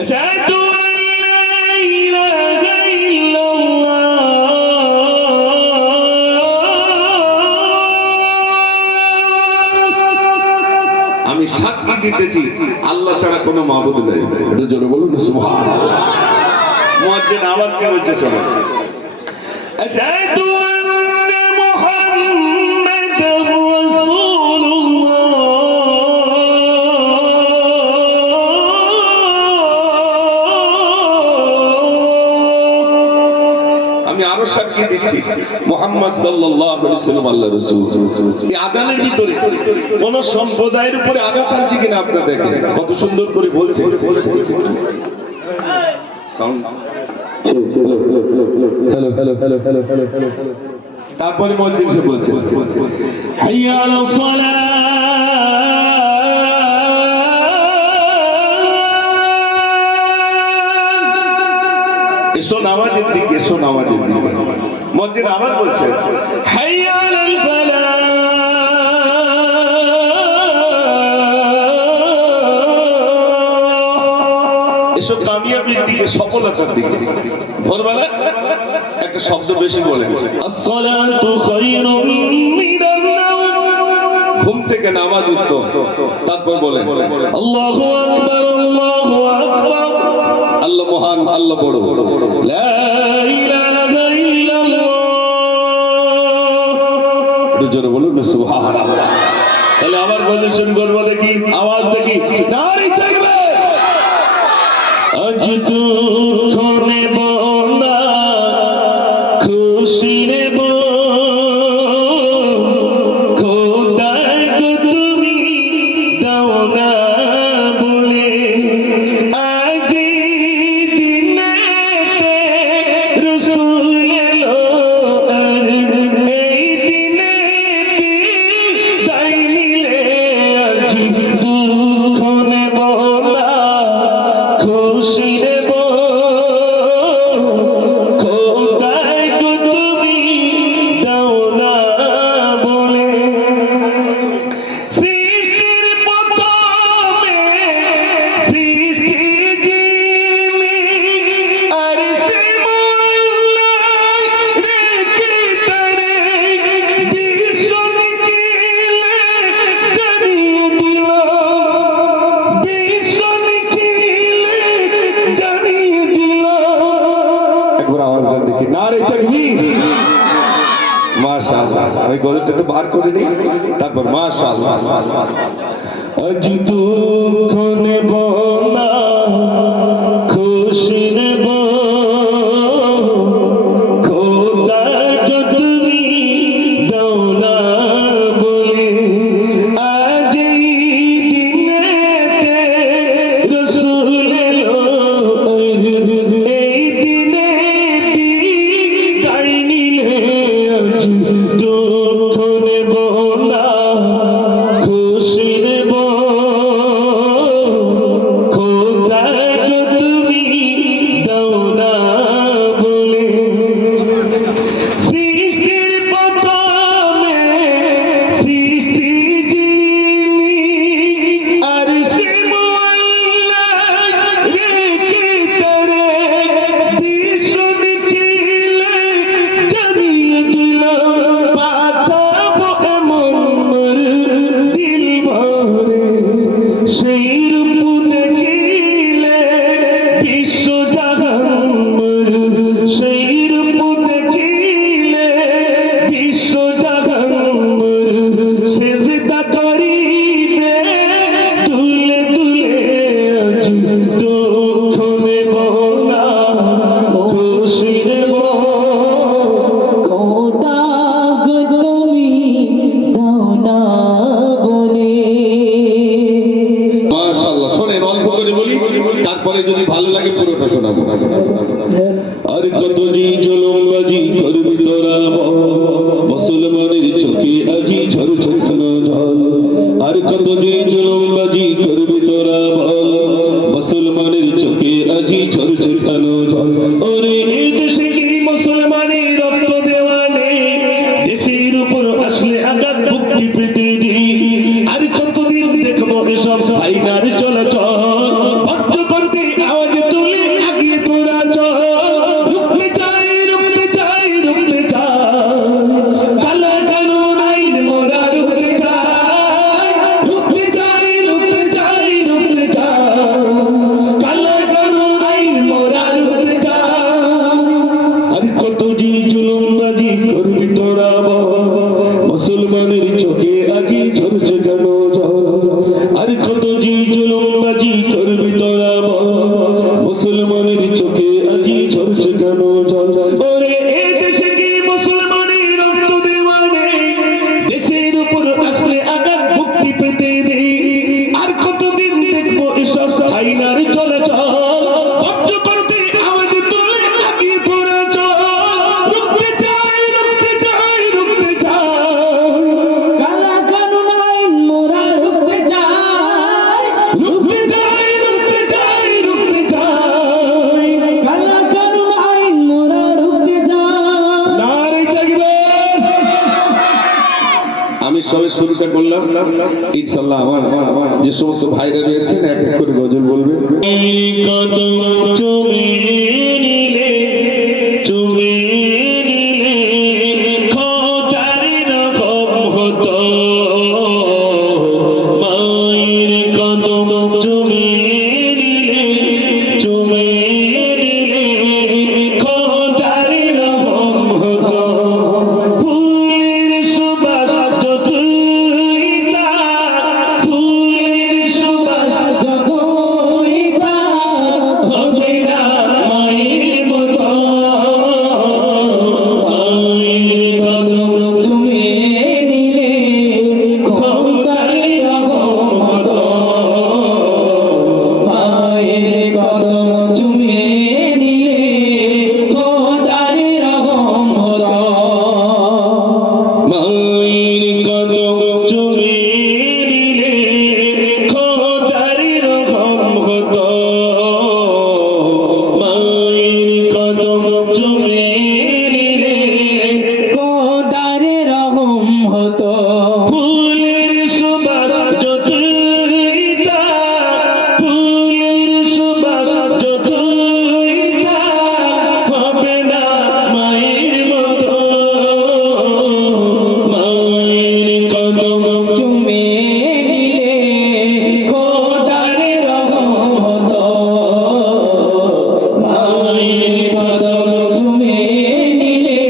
আমি সাক্ষী দিতেছি আল্লাহ ছাড়া কোনো মাবুদ নেই। জোরে বলুন সুবহানাল্লাহ। মুয়াজ্জিন আওয়াজ কে বলছে শোনো, আশহাদু আন্না মুহাম্মাদার রাসূলুল্লাহ। আমি আরো সাক্ষী দিচ্ছি মুহাম্মদ সাল্লাল্লাহু আলাইহি ওয়াসাল্লাম আল্লাহর রাসূল। এই আযানের ভিতরে কোন সম্প্রদায়ের উপরে আঘাত আনছে কিনা আপনারা দেখেন, কত সুন্দর করে বলছে। তারপরে মুয়াজ্জিন সে বলছে হাইয়া আলাস সালাহ। এসো নামাজের দিকে, এসো নামাজের দিকে। মুয়াজ্জিন আবার বলছে হাইয়া আলাল ফালাহ। এসো কামিয়াবির দিকে, সফলতার দিকে। ভোরবেলা একটা শব্দ বেশি বলে আসসালাতু খায়রুম মিনান নাওম। ঘুম থেকে নামাজ উত্তম। তারপর বলেন আল্লাহু আকবার, আল্লাহু আকবার। আল্লাহ মহান, আল্লাহ বড়। লা ইলাহা ইল্লাল্লাহ। জোরে বলুন সুবহানাল্লাহ। তাহলে আমার পজিশন করব দেখি, আওয়াজ দেখি, নারী থাকবে। আজ দুঃখ নেব না, খুশি নেব। খোদায় গো তুমি দাও না বলে, আজ দিনেতে রাসূল এলো, আর এই দিনে বিদায় নিলে। আজ দুঃখ নেব না, খুশি নেব। খোদায় গো তুমি দাও না বলে, সৃষ্টির প্রথমে সৃষ্টি যিনি, আর সে মোল্লায় রেখে তারে বিশ্ব নিখিলে জানিয়ে দিল। বিশ্ব নিখিলে জানিয়ে দিল। একবার আওয়াজ দেন দেখি, নারে তাকবীর। মাশাআল্লাহ। আমি গজলটা তো বার করে নিই, তারপর মাশাআল্লাহ। আজ দুঃখ নেব না, খুশি নেব। খোদায় গো তুমি দাও না বলে, আজ এই দিনেতে রাসূল এলো, এই দিনে বিদায় নিলে। আজ দুঃখ নেব না, খুশি নেব। খোদায় গো তুমি দাও না বলে, সৃষ্টির প্রথমে সৃষ্টি যিনি, আর সে মোল্লায় রেখে তারে বিশ্ব নিখিলে জানিয়ে দিল। পাঠাবো এমন দিল ভরে, সেই রূপ দেখিলে বিশ্ব জাহান। সেই রূপ দেখিলে বিশ্ব জাহান। সিজদা করিবে দুলে দুলে। আজ দুঃখ নেব না, খুশি নেব। খোদা গো তুমি দাও না বলে। মাশাআল্লাহ। শোনেন, অল্প করে বলি, তারপরে যদি ভালো লাগে পুরোটা শোনাবো। আর কত জি জুলুমবাজি করবি তোরা, মুসলমানের চোখে আজি ঝরছে কেন জল। আর কত জি জুলুমবাজি করবি তোরা, মুসলমানের চোখে আজি ঝরছে কেন জল। ওরে এই দেশে কি মুসলমানের রক্ত দেওয়া নেই? দেশের উপর আসলে আঘাত বুক টিপে দিই। আর কতদিন দেখবো এসব ফাইনার চলাচল? ভদ্র করবে আওয়াজে তোরা বল, মুসলমানের চোখে আজি ঝরছে কেন জল? ওরে এ দেশে কি মুসলমানের রক্ত দেওয়া নেই? দেশের উপর আসলে আঘাত মুক্তি পেতে নেই। আর কতদিন দেখবো এসব আইনার চলাচল? ভক্ত করতে আওয়াজ তুলে আগিয়ে পড়ে চল। রুখতে চাই, রুখতে চাই, রুখতে চাই। কালা কানুন আইন মোরা রুখতে চাই, রুখতে চাই, রুখতে চাই, রুখতে চাই। কালা কানুন আইন মোরা রুখতে চাই। নারে তাকবীর। আমি সবে শুরুটা করলাম, ইনশাআল্লাহ আমার যে সমস্ত ভাইরা রয়েছেন এক এক করে গজল বলবে। কদম চুমে নিলে, চুমে নিলে খোদার রকম হতো। মায়ের কদম চুমে নিলে, চুমে নিলে খোদার রকম হতো। ফুলের সুবাস যতই তার, ফুলের সুবাস যতই তার হবে না মায়ের মতো। মায়ের কদম চুমে নিলে খোদার রহমত। মায়ের কদম চুমে নিলে খোদার রহমত। মায়ের কদম চুমে নিলে খোদার রকম হতো। মায়ের কদম চুমে নিলে খোদার রহম হতো। ফুলের সুবাস যতই তার, ফুলের সুবাস যতই তার হবে না মায়ের মতো। মায়ের কদম চুমে নিলে খোদার রহম হতো। মায়ের কদম চুমে নিলে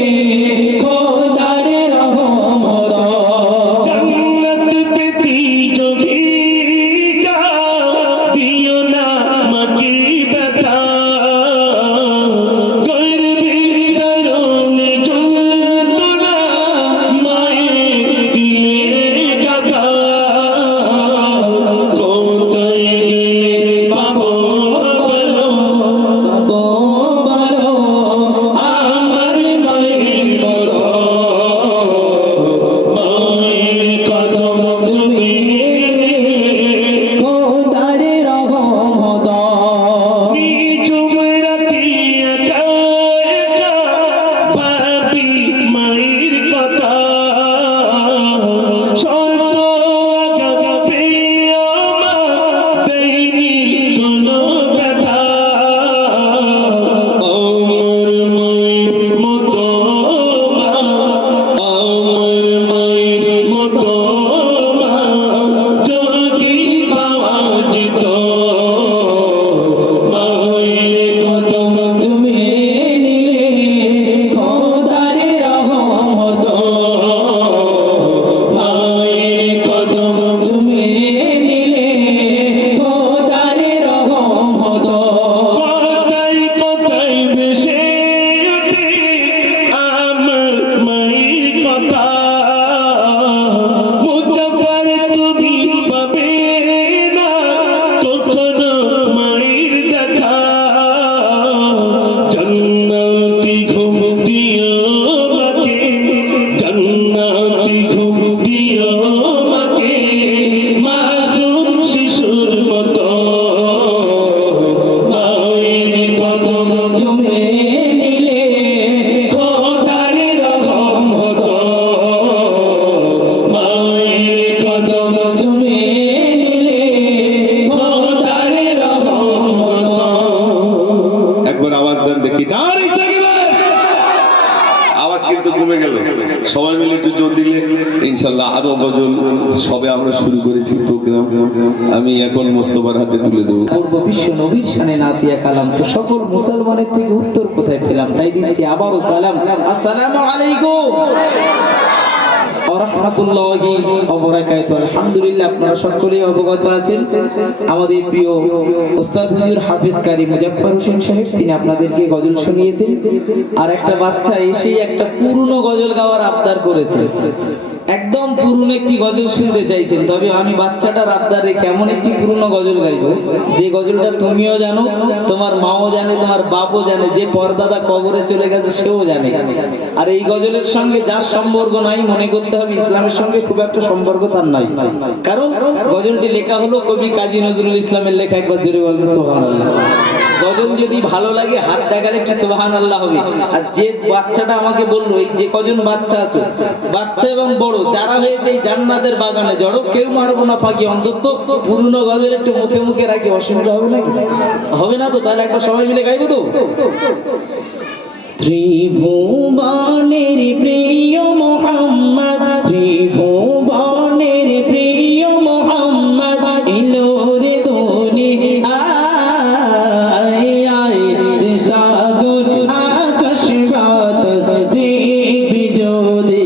খোদার রহম হতো। জন্নত পেতি যদি যাও, দিও না মাকে ব্যথা। গর্ভের কারণে যন্ত্রণা মায়ের দিলে গাথা। কোথায় গেলে পাবো বলো, বাবো বলো আমার মায়ের মতো। মায়ের কদম চুমে খোদার রহম হতো। নিঝুম রাতে একা একা ভাবি মায়ের কথা। শত আঘাত পেয়েও মা দেয়নি কোনো ব্যথা। আমার মায়ের মতো মা, আমার মায়ের মতো মা যদি পাওয়া যেত। মায়ের কদম চুমে নিলে খোদার রহম হতো। মায়ের কদম চুমে নিলে খোদার রহম হতো। কোথায় কোথায় ভেসে ওঠে আমার মায়ের কথা। মুজাফফর তুমি পাবে না কখনো মায়ের দেখা। জান্নাতি ঘুম দিও মাকে, জান্নাতি ঘুম দিও মাকে মাসুম শিশুর মতো। মায়ের কদম চুমে নিলে খোদার রকম হতো। মায়ের কদম চুমে নিলে খোদার রকম হতো। একবার আওয়াজ দেন দেখি। নারে তাকবীর। আওয়াজ কিন্তু কমে গেল। সবাই মিলে একটু জোর দিলে ইনশাআল্লাহ আরো গজল সবে আমরা শুরু করেছি প্রোগ্রাম। আমি এখন মোস্তফার হাতে তুলে দেবো। পূর্ব বিশ্ব নবীর শানে নাতিয়া কালাম। তো সকল মুসলমানের থেকে উত্তর কোথায় পেলাম, তাই দিচ্ছি আবারও সালাম। আসসালামু আলাইকুম। ওয়া রাহমাতুল্লাহি ওয়া বারাকাতুহু। আলহামদুলিল্লাহ, আপনারা সকলেই অবগত আছেন আমাদের প্রিয় উস্তাদ হুজুর হাফেজ কারি মুজাফফর হোসেন সাহেব তিনি আপনাদেরকে গজল শুনিয়েছেন। আর একটা বাচ্চা এসেই একটা পুরনো গজল গাওয়ার আবদার করেছে, একদম পুরনো একটি গজল শুনতে চাইছেন। তবে আমি বাচ্চাটার আবদার রেখে এমন একটি পুরনো গজল গাইবো যে গজলটা তুমিও জানো, তোমার মাও জানে, তোমার বাপও জানে, যে পরদাদা কবরে চলে গেছে সেও জানে। আর এই গজলের সঙ্গে যার সম্পর্ক নাই মনে করতে হবে ইসলামের সঙ্গে খুব একটা সম্পর্ক তার নাই, কারণ গজলটি লেখা হলো কবি কাজী নজরুল ইসলামের লেখা। একবার জোরে বলবেন সুবহানাল্লাহ। গজল যদি ভালো লাগে হাত দেখালে একটু সুবহানাল্লাহ হবে। আর যে বাচ্চাটা আমাকে বললো, এই যে কজন বাচ্চা আছে, বাচ্চা এবং বড় যারা হয়েছে এই জান্নাতের বাগানে জড়ো, কেউ মারবো না ফাঁকি, অন্তত পুরনো গজল একটু মুখে মুখে রাখি, অসুবিধা হবে নাকি? হবে না তো? তাহলে একটা সবাই মিলে গাইবো তো। ত্রিভুবনের প্রিয় মুহাম্মদ, ত্রিভুবনের প্রিয় মুহাম্মদ, এলো রে দুনিয়ায়, আয় রে সাগর আকাশ বাতাস দেখবি যদি,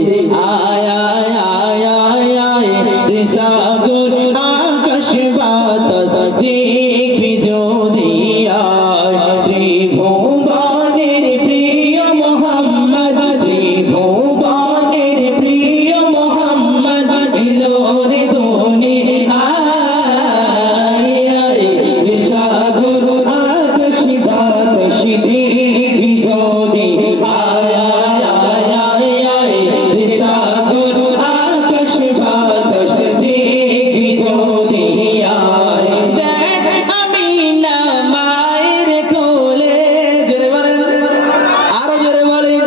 আয় আয় আয় আয় আয় রে সাগর আকাশ বাতাস দেখবি যদি, আয় ত্রিভুবনের প্রিয় মুহাম্মদ, ত্রিভুবনের প্রিয় মুহাম্মদ, এলো রে দুনিয়ায়, আয় রে সাগর আকাশ বাতাস দেখবি যদি, আয় আয় আয় আয় আয় রে সাগর আকাশ বাতাস দেখবি যদি, আয় দেখ আমিনা মায়ের কোলে, জোরে বলেন, আরো জোরে বলেন,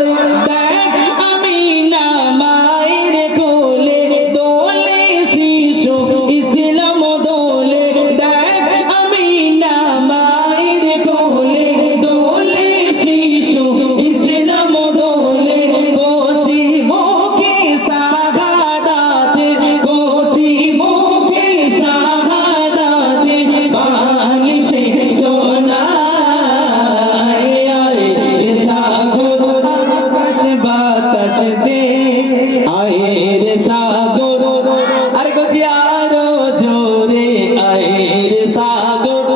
দেখ আমিনা মায়ের কোলে, দোলে শিশু ইসলাম দোলে, দেখ আমিনা মায়ের কোলে, দোলে শিশু ইসলাম দোলে, কচি মুখে শাহাদাতে, কচি মুখে শাহাদাতে, বালিশে সোনায়, আয় রে সাগর আকাশ বাতাস দে, আয় রে সাগর, আরে কচি আরো জোরে, আয় রে সাগর,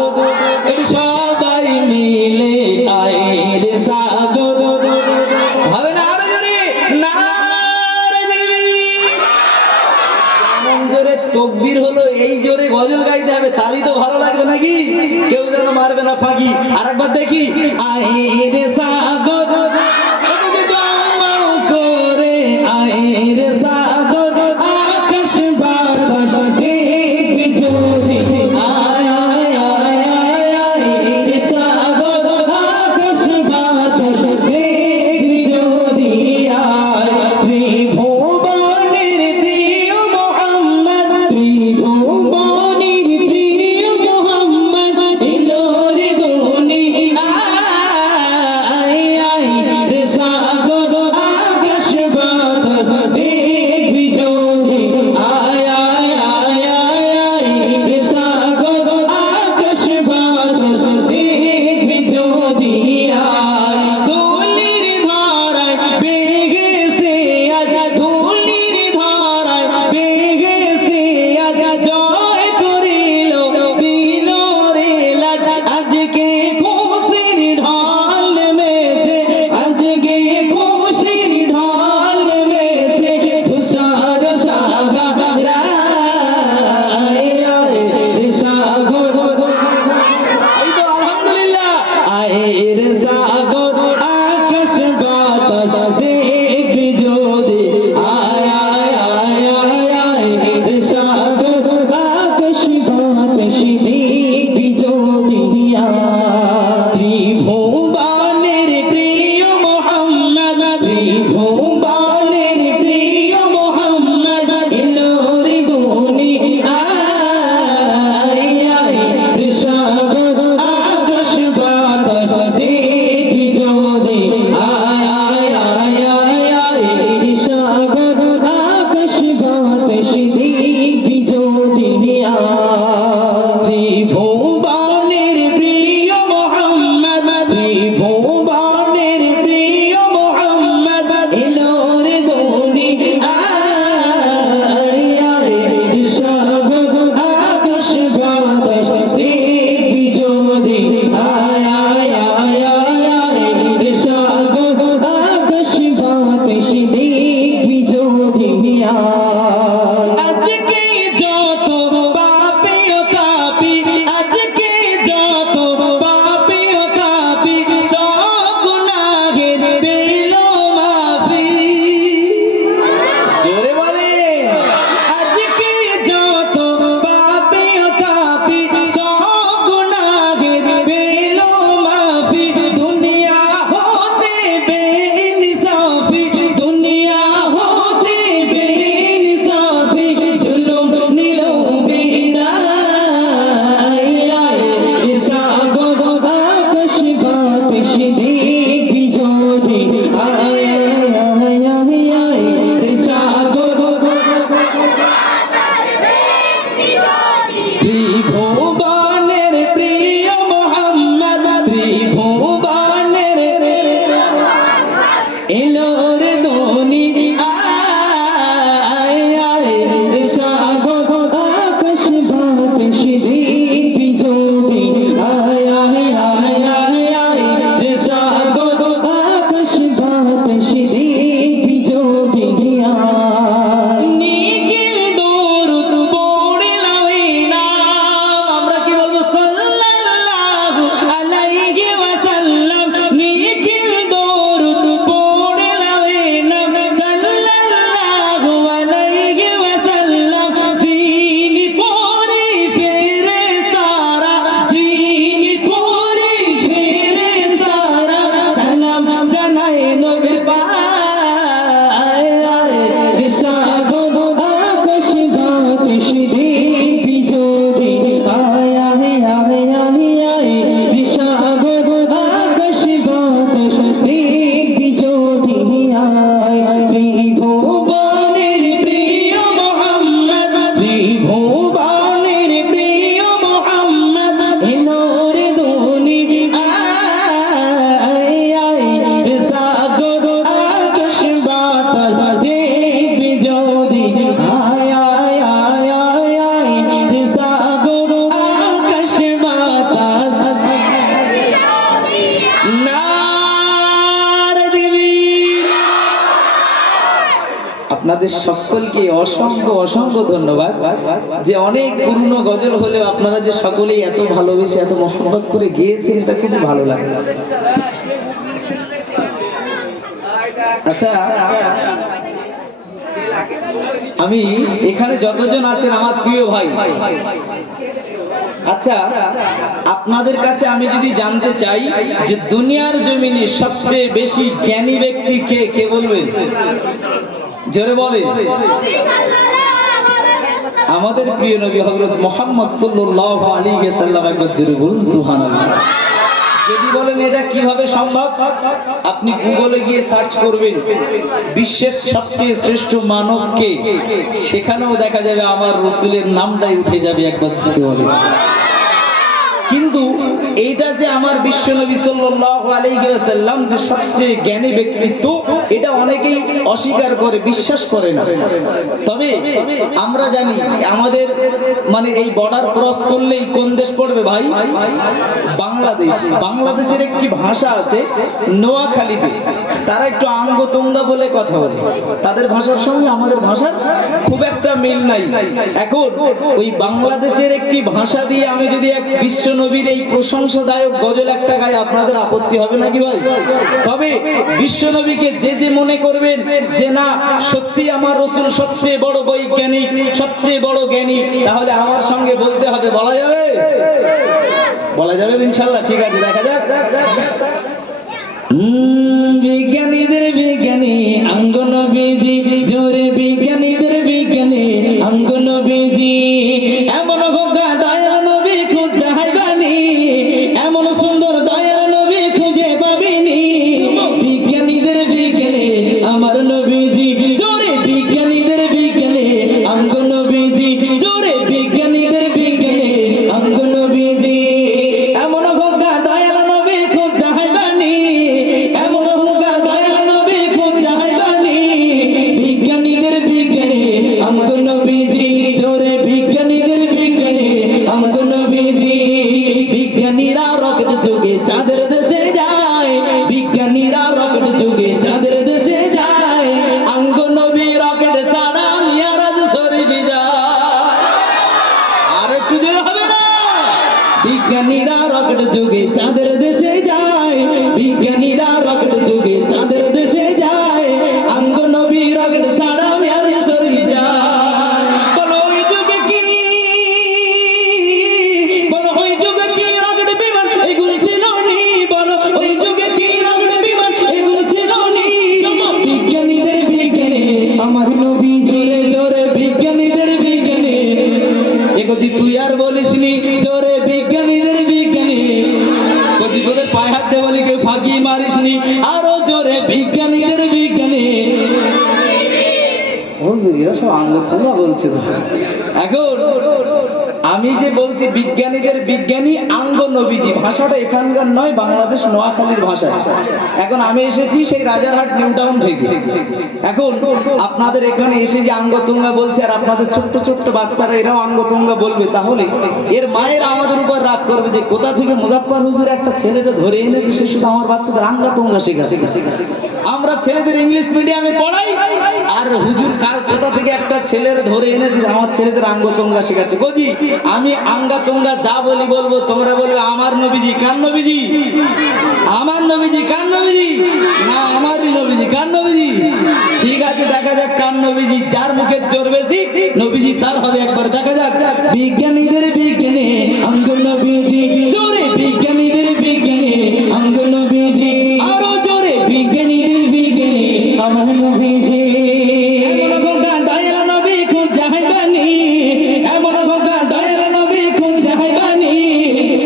সবাই মিলে আয় রে সাগর, হবে না? আরো জোরে, নারে দিবি। এমন জোরে তকবীর হলো, এই জোরে গজল গাইতে হবে, তালি তো ভালো লাগবে নাকি? কেউ যেন মারবে না ফাঁকি। আরেকবার দেখি, আয় রে সাগর করে, আয় রে সাগর আকাশ বাতাস দেখবি যদি, আয় আয় আয় আয় আয় রে সাগর আকাশ বাতাস দেখবি যদি, আয় ত্রিভুবনের প্রিয় মুহাম্মদ, ত্রিভুবনের প্রিয় মুহাম্মদ, এলো রে দুনিয়ায়, আয় রে সাগর আকাশ বাতাস দেখবি যদি, আয় আয় আয় আয় আয় রে সাগর আকাশ বাতাস দেখবি যদি, আয় ধুলির ধারায় বেগেছে আজ, ধুলির ধারায় বেগেছে আজ, জয় করিল দিল রে লাজ, আজকে খুশির ঢাল নেমেছে, আজকে খুশির ঢাল নেমেছে, তুষার সাগরায়, আয় রে সাগর, এই তো আলহামদুলিল্লাহ, আয় রে সাগর আকাশ বাতাস দেখবি যদি, আয় আয় আয় আয় আয় রে সাগর আকাশ বাতাস দেখবি যদি, আয় ত্রিভুবনের প্রিয় মুহাম্মদ, ত্রিভুবনের প্রিয় মুহাম্মদ, এলো রে দুনিয়ায়, আয় রে সাগর আকাশ বাতাস দেখবি সাগর আকাশ বাতাস দেখবি যদি আয় ত্রিভুবনের প্রিয় মোহাম্মদ ত্রিভুবনের প্রিয় মোহাম্মদ নূর দুনিয়ায় সাগর আকাশ বাতাস দেখবি যদি আয় আয় আয় আয় আয় সাগর আকাশ বাতাস নারে দিবি। আপনাদের সকলকে অসংখ্য অসংখ্য ধন্যবাদ যে অনেক পুরনো গজল হলেও আপনারা যে সকলেই এত ভালোবেসে এত মহব্বত করে গেয়েছেন এটা খুব ভালো লাগছে। আচ্ছা, আমি এখানে যতজন আছেন আমার প্রিয় ভাই, আচ্ছা আপনাদের কাছে আমি যদি জানতে চাই যে দুনিয়ার জমিনে সবচেয়ে বেশি জ্ঞানী ব্যক্তি কে, কে বলবেন? জোরে বলেন। আমাদের প্রিয় নবী হযরত মুহাম্মদ সাল্লাল্লাহু আলাইহি ওয়াসাল্লাম। একবার জোরে বলুন সুবহানাল্লাহ। যদি বলেন এটা কিভাবে সম্ভব, আপনি গুগলে গিয়ে সার্চ করবেন বিশ্বের সবচেয়ে শ্রেষ্ঠ মানব কে, সেখানেও দেখা যাবে আমার রাসূলের নামটাই উঠে যাবে। একবার জোরে বলেন। কিন্তু এইটা যে আমার বিশ্বনবী সাল্লাল্লাহু আলাইহি ওয়াসাল্লাম যে সবচেয়ে জ্ঞানী ব্যক্তিত্ব, এটা অনেকেই অস্বীকার করে, বিশ্বাস করে না। তবে আমরা জানি আমাদের মানে এই বর্ডার ক্রস করলেই কোন দেশ পড়বে ভাই? বাংলাদেশ। বাংলাদেশের একটি ভাষা আছে নোয়াখালীতে, তারা একটু আঙ্গতঙ্গা বলে কথা বলে। তাদের ভাষার সঙ্গে আমাদের ভাষার খুব একটা মিল নাই। এখন ওই বাংলাদেশের একটি ভাষা দিয়ে আমি যদি এক বিশ্ব নবীর এই প্রশংসাদায়ক গজল একটা গাই, আপনাদের আপত্তি হবে নাকি ভাই? তবে বিশ্ব নবীকে যে যে মনে করবেন যে না সত্যি আমার রাসূল সবচেয়ে বড় বৈজ্ঞানিক, সবচেয়ে বড় জ্ঞানী, তাহলে আমার সঙ্গে বলতে হবে। বলা যাবে? বলা যাবে ইনশাআল্লাহ। ঠিক আছে, দেখা যাক। বিজ্ঞানীদের বিজ্ঞানী অঙ্গ নবীজি, জোরে বিজ্ঞানীদের বিজ্ঞানী অঙ্গ নবীজি। এমন হোগা দয়াল নবী খুঁজে হাইবানি, এমন সুন্দর দয়াল নবী খুঁজে পাবিনি। বিজ্ঞানীদের বিজ্ঞানী আমার নবীজি, জোরে বিজ্ঞানীদের বিজ্ঞানী অঙ্গ নবীজি, জোরে বিজ্ঞানীদের বিজ্ঞানী অঙ্গ নবীজি। এমন হোগা দয়াল নবী খুঁজে হাইবানি, এমন হোগা দয়াল নবী খুঁজে হাইবানি। বিজ্ঞানীদের বিজ্ঞানী অঙ্গ নবীজি, জোরে বিজ্ঞানীদের বিজ্ঞানী অঙ্গ নবীজি। বিজ্ঞানীরা রকেট যুগে চাঁদের দেশে যায়, বিজ্ঞানীরা রকেট যুগে চাঁদের দেশে যায়। অঙ্গ নবী রকেট ছাড়া মিরাজ শরীফে যায়। আর একটু জোরে হবে না? বিজ্ঞানীরা রকেট যুগে চাঁদের দেশে যায়, বিজ্ঞানীরা রকেট যুগে চাঁদের দেশে যায়। অঙ্গ নবী রকেট ছাড়া মিরাজ শরীফে যায়। বলো ওই যুগে কি, বলো ওই যুগে কি রকেট বিমান এগুলো ছিল নি? বলো ওই যুগে কি রকেট বিমান এগুলো ছিল নি? বিজ্ঞানীদের বিজ্ঞানী আমার নবী, জোরে জোরে বিজ্ঞানীদের বিজ্ঞানী। এগোজি তুই আর বলিসনি, জোরে বিজ্ঞানীদের বিজ্ঞানী। যদি তোদের পায়ে হাত দিয়ে বলি কেউ ফাঁকি মারিসনি, আরো জোরে বিজ্ঞানীদের বিজ্ঞানী। এরা সব আঙ্গা বলছে। এখন আমি যে বলছি বিজ্ঞানীদের বিজ্ঞানী অঙ্গ নবীজি, ভাষাটা এখানকার নয়, বাংলাদেশ নোয়াখালীর ভাষা। এখন আমি এসেছি সেই রাজারহাট নিউ টাউন থেকে। এখন আপনাদের এখানে এসে যে আঙ্গতঙ্গা বলছে, আর আপনাদের ছোট্ট ছোট্ট বাচ্চারা এরাও আঙ্গতঙ্গা বলবে, তাহলে এর মায়ের আমাদের উপর রাগ করবে যে কোথা থেকে মুজাফফর হুজুর একটা ছেলে যে ধরে এনেছে, সে শুধু আমার বাচ্চাদের আঙ্গতঙ্গা শেখাচ্ছে। আমরা ছেলেদের ইংলিশ মিডিয়ামে পড়াই, আর হুজুর কার কোথা থেকে একটা ছেলের ধরে এনেছে আমার ছেলেদের আঙ্গতঙ্গা শেখাচ্ছে। বুঝি আমি আঙ্গাতঙ্গা যা বলি বলবো, তোমরা বলবে আমার নবীজি কার নবীজি? আমার নবীজি কার নবীজি? না আমারই নবীজি। কার নবীজি? ঠিক আছে, দেখা যাক কার নবীজি। যার মুখের জোর বেশি নবীজি তার হবে। একবার দেখা যাক। বিজ্ঞানীদের বিজ্ঞানী অঙ্গ নবীজি, জোরে বিজ্ঞানীদের বিজ্ঞানী অঙ্গ নবীজি। আরো জোরে বিজ্ঞানীদের বিজ্ঞানী আমার নবীজি। এমন হোগা দয়াল নবী খুঁজে হাইবানি, এমন হোগা দয়াল নবী খুঁজে হাইবানি।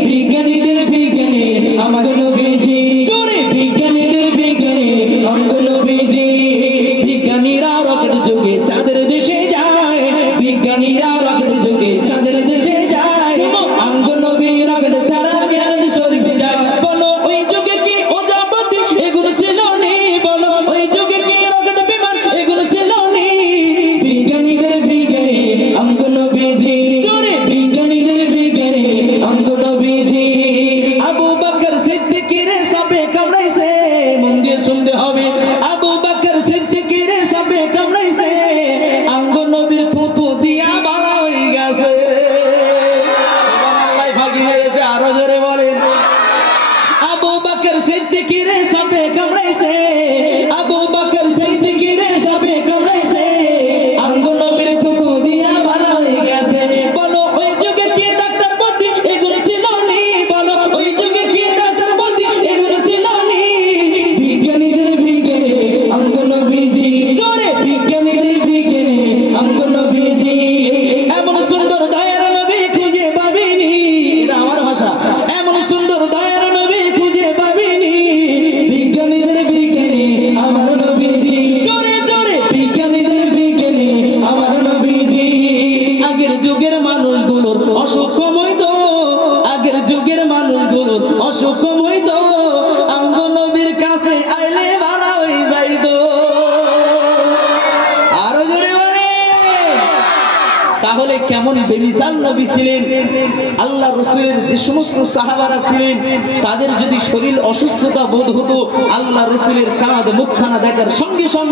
বিজ্ঞানীদের বিজ্ঞানী অঙ্গ নবীজি জোরে বিজ্ঞানীদের বিজ্ঞানী অঙ্গ নবীজি বিজ্ঞানীরা রকেট যুগে চাঁদের দেশে যায় বিজ্ঞানীরা রকেট যুগে চাঁদের দেশে যায় অঙ্গ নবী রকেট ছাড়া মিরাজ শরীফে যায় বলো ওই যুগে কি ওজাপতি এগুলো ছিল নি বলো ওই যুগে কি রকেট বিমান এগুলো ছিল নি বিজ্ঞানীদের বিজ্ঞানী অঙ্গ নবীজি জোরে বিজ্ঞানীদের বিজ্ঞানী অঙ্গ নবীজি আবু বকর সিদ্দিকের সাপে কামড়াইছে মন দিয়ে শুনতে হবে আবু বকর সিদ্দিকের সাপে কামড়াইছে অঙ্গ নবীর থুতু দিয়া বালা হয়ে গেছে আল্লাহ ভাগি মেরেছে আরো জোরে বলেন আবু বকর সিদ্দিকের সাপে কামড়াইছে আবু বকর সিদ্দিকের সাপে কামড়াইছে অঙ্গ নবীর থুতু দিয়া বালা হয়ে গেছে বলো ওই যুগে কি ডাক্তার বুদ্ধি এগুলো ছিল নি বলো ওই যুগে কি ডাক্তার বুদ্ধি এগুলো ছিল নি বিজ্ঞানীদের বিজ্ঞানী অঙ্গ নবীজি জোরে বিজ্ঞানীদের বিজ্ঞানী অঙ্গ নবীজি এমন সুন্দর দয়ার নবী খুঁজে পাবিনি এটা আমার ভাষা এমন সুন্দর দয়ার নবী খুঁজে পাবিনি বিজ্ঞানীদের বিজ্ঞানী আমার নবীজি জোরে জোরে বিজ্ঞানীদের বিজ্ঞানী আমার নবীজি আগের যুগের মানুষগুলোর অসুখময় তো আগের যুগের মানুষগুলোর অসুখময় তো অঙ্গ নবীর কাছে আইলে ভালো হয়ে যাইতো আরো জোরে বলে তাহলে কেমন বেমিসাল নবী ছিলেন আল্লাহ রাসূলের যে সমস্ত সাহাবারা ছিলেন তাদের যদি শরীর অসুস্থতা বোধ হতো আল্লাহ রাসূলের চাঁদ মুখখানা দেখার সঙ্গে সঙ্গে